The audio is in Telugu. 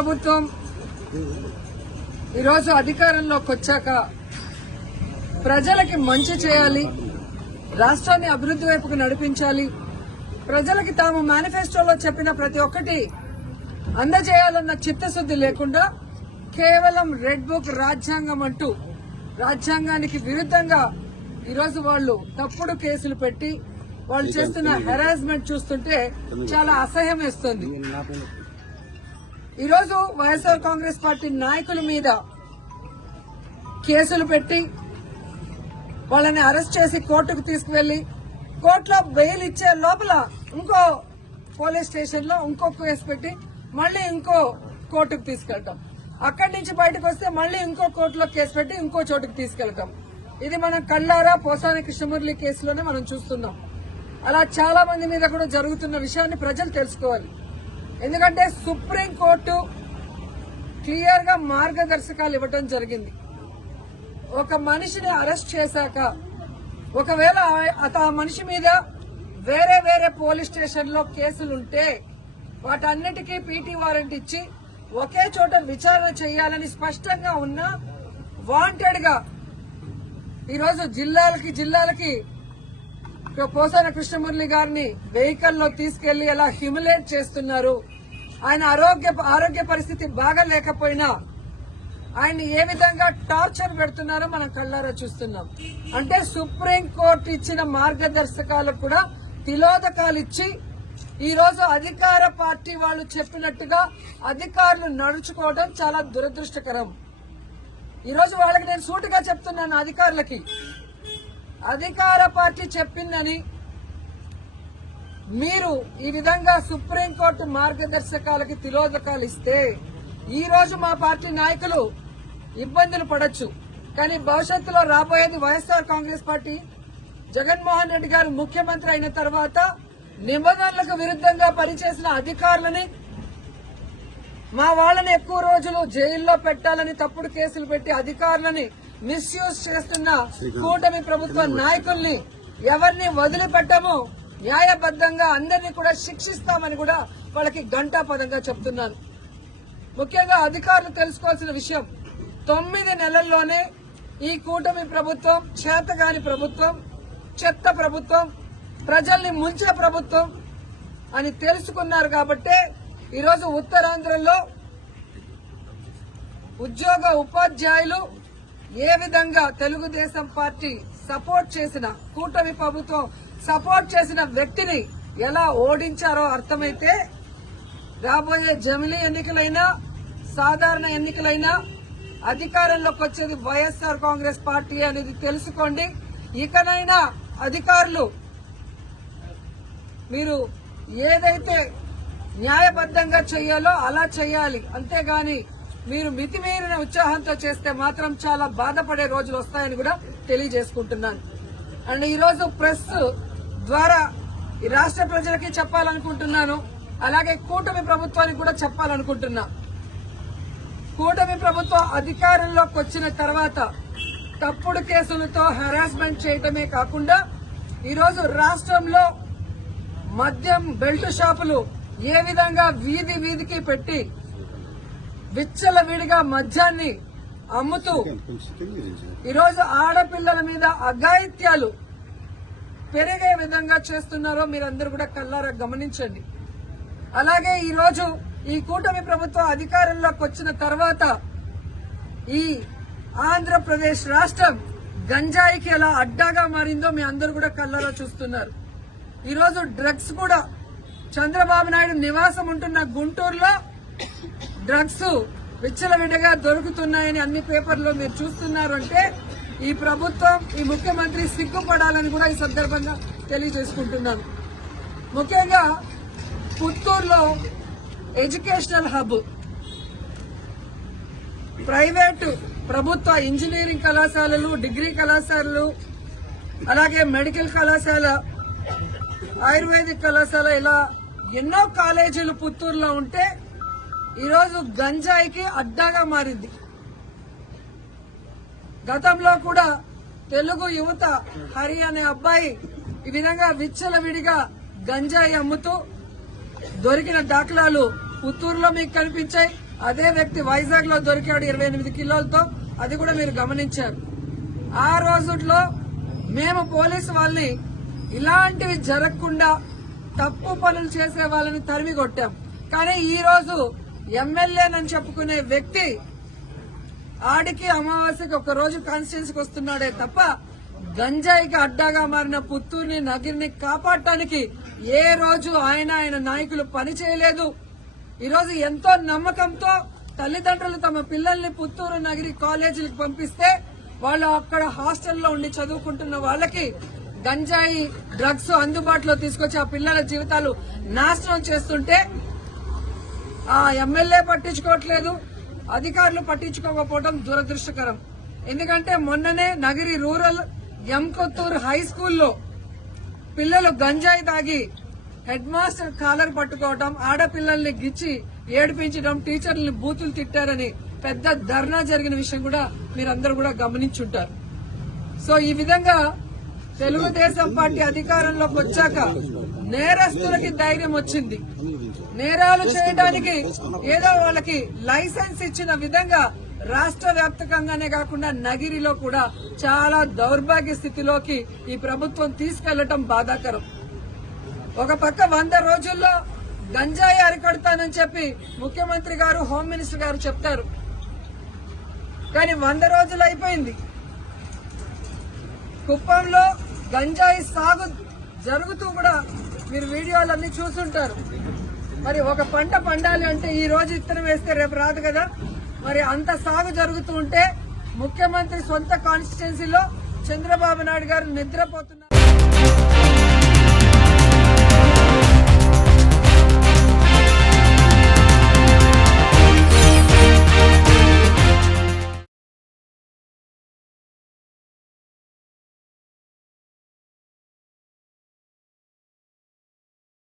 ప్రభుత్వం ఈరోజు అధికారంలోకి వచ్చాక ప్రజలకి మంచి చేయాలి, రాష్ట్రాన్ని అభివృద్ధి వైపుకు నడిపించాలి, ప్రజలకి తాము మేనిఫెస్టోలో చెప్పిన ప్రతి ఒక్కటి అందజేయాలన్న చిత్తశుద్ది లేకుండా కేవలం రెడ్ బుక్ రాజ్యాంగం అంటూ రాజ్యాంగానికి విరుద్ధంగా ఈరోజు వాళ్ళు తప్పుడు కేసులు పెట్టి వాళ్ళు చేస్తున్న హెరాస్మెంట్ చూస్తుంటే చాలా అసహ్యం వేస్తుంది. ఈరోజు వైఎస్ఆర్ కాంగ్రెస్ పార్టీ నాయకుల మీద కేసులు పెట్టి వాళ్ళని అరెస్ట్ చేసి కోర్టుకు తీసుకువెళ్లి కోర్టులో బెయిల్ ఇచ్చే లోపల ఇంకో పోలీస్ స్టేషన్ లో ఇంకో కేసు పెట్టి మళ్లీ ఇంకో కోర్టుకు తీసుకెళ్తాం, అక్కడి నుంచి బయటకు వస్తే మళ్లీ ఇంకో కోర్టులో కేసు పెట్టి ఇంకో చోటుకు తీసుకెళ్తాం. ఇది మనం కళ్ళారా పోసాని కృష్ణమురళి కేసులోనే మనం చూస్తున్నాం. అలా చాలా మంది మీద కూడా జరుగుతున్న విషయాన్ని ప్రజలు తెలుసుకోవాలి. ఎందుకంటే సుప్రీంకోర్టు క్లియర్ గా మార్గదర్శకాలు ఇవ్వడం జరిగింది. ఒక మనిషిని అరెస్ట్ చేశాక ఒకవేళ ఆ మనిషి మీద వేరే వేరే పోలీస్ స్టేషన్ లో కేసులుంటే వాటన్నిటికీ పీటీ వారెంట్ ఇచ్చి ఒకే చోట విచారణ చేయాలని స్పష్టంగా ఉన్న వాంటెడ్ గా ఈరోజు జిల్లాలకి పోసాన కృష్ణమురళి గారిని వెహికల్లో తీసుకెళ్లి ఎలా హ్యూమిలేట్ చేస్తున్నారు, ఆయన ఆరోగ్య పరిస్థితి బాగా లేకపోయినా ఆయన్ని ఏ విధంగా టార్చర్ పెడుతున్నారో మనం కళ్ళారా చూస్తున్నాం. అంటే సుప్రీంకోర్టు ఇచ్చిన మార్గదర్శకాలకు కూడా తిలోదకాలు ఇచ్చి ఈరోజు అధికార పార్టీ వాళ్ళు చెప్పినట్టుగా అధికారులు నడుచుకోవడం చాలా దురదృష్టకరం. ఈరోజు వాళ్ళకి నేను సూటిగా చెప్తున్నాను, అధికారులకి అధికార పార్టీ చెప్పిందని మీరు ఈ విధంగా సుప్రీంకోర్టు మార్గదర్శకాలకి తిలోదకాలు ఇస్తే ఈ రోజు మా పార్టీ నాయకులు ఇబ్బందులు పడొచ్చు, కానీ భవిష్యత్తులో రాబోయేది వైఎస్ఆర్ కాంగ్రెస్ పార్టీ. జగన్మోహన్ రెడ్డి గారు ముఖ్యమంత్రి అయిన తర్వాత నిబంధనలకు విరుద్ధంగా పనిచేసిన అధికారులని, మా వాళ్ళని ఎక్కువ రోజులు జైల్లో పెట్టాలని తప్పుడు కేసులు పెట్టి అధికారులని మిస్యూజ్ చేస్తున్న కూటమి ప్రభుత్వ నాయకుల్ని ఎవరిని వదిలిపెట్టము, న్యాయబద్దంగా అందరినీ కూడా శిక్షిస్తామని కూడా వాళ్ళకి ఘంటాపదంగా చెప్తున్నాను. ముఖ్యంగా అధికారులు తెలుసుకోవాల్సిన విషయం, 9 నెలల్లోనే ఈ కూటమి ప్రభుత్వం చేతగాని ప్రభుత్వం, చెత్త ప్రభుత్వం, ప్రజల్ని ముంచే ప్రభుత్వం అని తెలుసుకున్నారు కాబట్టే ఈరోజు ఉత్తరాంధ్రలో ఉపాధ్యాయులు ఏ విధంగా తెలుగుదేశం పార్టీ సపోర్ట్ చేసిన, కూటమి ప్రభుత్వం సపోర్ట్ చేసిన వ్యక్తిని ఎలా ఓడించారో అర్థమైతే రాబోయే జమిలీ ఎన్నికలైనా సాధారణ ఎన్నికలైనా అధికారంలోకి వచ్చేది వైఎస్ఆర్ కాంగ్రెస్ పార్టీ అనేది తెలుసుకోండి. ఇకనైనా అధికారులు మీరు ఏదైతే న్యాయబద్దంగా చేయాలో అలా చేయాలి, అంతేగాని మీరు మితిమీరిన ఉత్సాహంతో చేస్తే మాత్రం చాలా బాధపడే రోజులు వస్తాయని కూడా తెలియజేసుకుంటున్నాను. అండ్ ఈరోజు ప్రెస్ ద్వారా ఈ రాష్ట్ర ప్రజలకి చెప్పాలనుకుంటున్నాను, అలాగే కూటమి ప్రభుత్వానికి కూడా చెప్పాలనుకుంటున్నా. కూటమి ప్రభుత్వం అధికారంలోకి వచ్చిన తర్వాత తప్పుడు కేసులతో హెరాస్మెంట్ చేయటమే కాకుండా ఈరోజు రాష్ట్రంలో మద్యం బెల్ట్ షాపులు ఏ విధంగా వీధికి పెట్టి విచ్చలవిడిగా మద్యాన్ని అమ్ముతూ ఈరోజు ఆడపిల్లల మీద అఘాయిత్యాలు పెరిగే విధంగా చేస్తున్నారో మీరందరూ కూడా కళ్ళారా గమనించండి. అలాగే ఈరోజు ఈ కూటమి ప్రభుత్వం అధికారంలోకి వచ్చిన తర్వాత ఈ ఆంధ్రప్రదేశ్ రాష్ట్రం గంజాయికి ఎలా అడ్డాగా మారిందో మీ అందరూ కూడా కళ్ళారా చూస్తున్నారు. ఈరోజు డ్రగ్స్ కూడా చంద్రబాబు నాయుడు నివాసం ఉంటున్న గుంటూరులో డ్రగ్స్ విచ్చలవిడిగా దొరుకుతున్నాయని అన్ని పేపర్లో మీరు చూస్తున్నారు. అంటే ఈ ప్రభుత్వం, ఈ ముఖ్యమంత్రి సిగ్గుపడాలని కూడా ఈ సందర్భంగా తెలియజేసుకుంటున్నాను. ముఖ్యంగా పుత్తూరులో ఎడ్యుకేషనల్ హబ్, ప్రైవేటు ప్రభుత్వ ఇంజనీరింగ్ కళాశాలలు, డిగ్రీ కళాశాలలు, అలాగే మెడికల్ కళాశాల, ఆయుర్వేదిక్ కళాశాల, ఇలా ఎన్నో కాలేజీలు పుత్తూరులో ఉంటే ఈరోజు గంజాయికి అడ్డాగా మారింది. గతంలో కూడా తెలుగు యువత హరి అనే అబ్బాయి ఈ విధంగా విచ్చలవిడిగా గంజాయి అమ్ముతూ దొరికిన దాఖలాలు పుత్తూరులో మీకు కనిపించాయి. అదే వ్యక్తి వైజాగ్ లో దొరికాడు 28 కిలోలతో, అది కూడా మీరు గమనించారు. ఆ రోజుల్లో మేము పోలీసు వాళ్ళని ఇలాంటివి జరగకుండా తప్పు పనులు చేసే వాళ్ళని తరిమి కొట్టాం. కానీ ఈ రోజు ఎమ్మెల్యేనని చెప్పుకునే వ్యక్తి ఆడికి అమావాస్యకి ఒక రోజు కాన్స్టిట్యున్సీకి వస్తున్నాడే తప్ప గంజాయికి అడ్డాగా మారిన పుత్తూరుని నగిరిని కాపాడటానికి ఏ రోజు ఆయన నాయకులు పని చేయలేదు. ఈరోజు ఎంతో నమ్మకంతో తల్లిదండ్రులు తమ పిల్లల్ని పుత్తూరు నగిరి కాలేజీలకు పంపిస్తే వాళ్ళు అక్కడ హాస్టల్లో ఉండి చదువుకుంటున్న వాళ్ళకి గంజాయి డ్రగ్స్ అందుబాటులో తీసుకొచ్చి ఆ పిల్లల జీవితాలు నాశనం చేస్తుంటే ఆ ఎమ్మెల్యే పట్టించుకోవట్లేదు, అధికారులు పట్టించుకోకపోవడం దురదృష్టకరం. ఎందుకంటే మొన్ననే నగిరి రూరల్ ఎంకొత్తూరు హై స్కూల్లో పిల్లలు గంజాయి తాగి హెడ్ మాస్టర్ కాలర్ పట్టుకోవడం, ఆడపిల్లల్ని గిచ్చి ఏడిపించడం, టీచర్లని బూతులు తిట్టారని పెద్ద ధర్నా జరిగిన విషయం కూడా మీరందరూ కూడా గమనించుంటారు. సో ఈ విధంగా తెలుగుదేశం పార్టీ అధికారంలోకి వచ్చాక నేరస్తులకి ధైర్యం వచ్చింది. నేరాలు చేయడానికి ఏదో వాళ్ళకి లైసెన్స్ ఇచ్చిన విధంగా రాష్ట్ర వ్యాప్తంగానే కాకుండా నగిరిలో కూడా చాలా దౌర్భాగ్య స్థితిలోకి ఈ ప్రభుత్వం తీసుకెళ్లటం బాధాకరం. ఒక పక్క 100 రోజుల్లో గంజాయి అరికడతానని చెప్పి ముఖ్యమంత్రి గారు, హోమ్ మినిస్టర్ గారు చెప్తారు. కానీ 100 రోజులు అయిపోయింది. కుప్పంలో గంజాయి సాగు జరుగుతూ కూడా మీరు వీడియోలన్నీ చూస్తుంటారు. మరి ఒక పంట పండాలి అంటే ఈ రోజు ఇత్తనం వేస్తే రేపు రాదు కదా. మరి అంత సాగు జరుగుతూ ఉంటే ముఖ్యమంత్రి సొంత కాన్స్టిట్యున్సీలో చంద్రబాబు నాయుడు గారు నిద్రపోతున్నారు.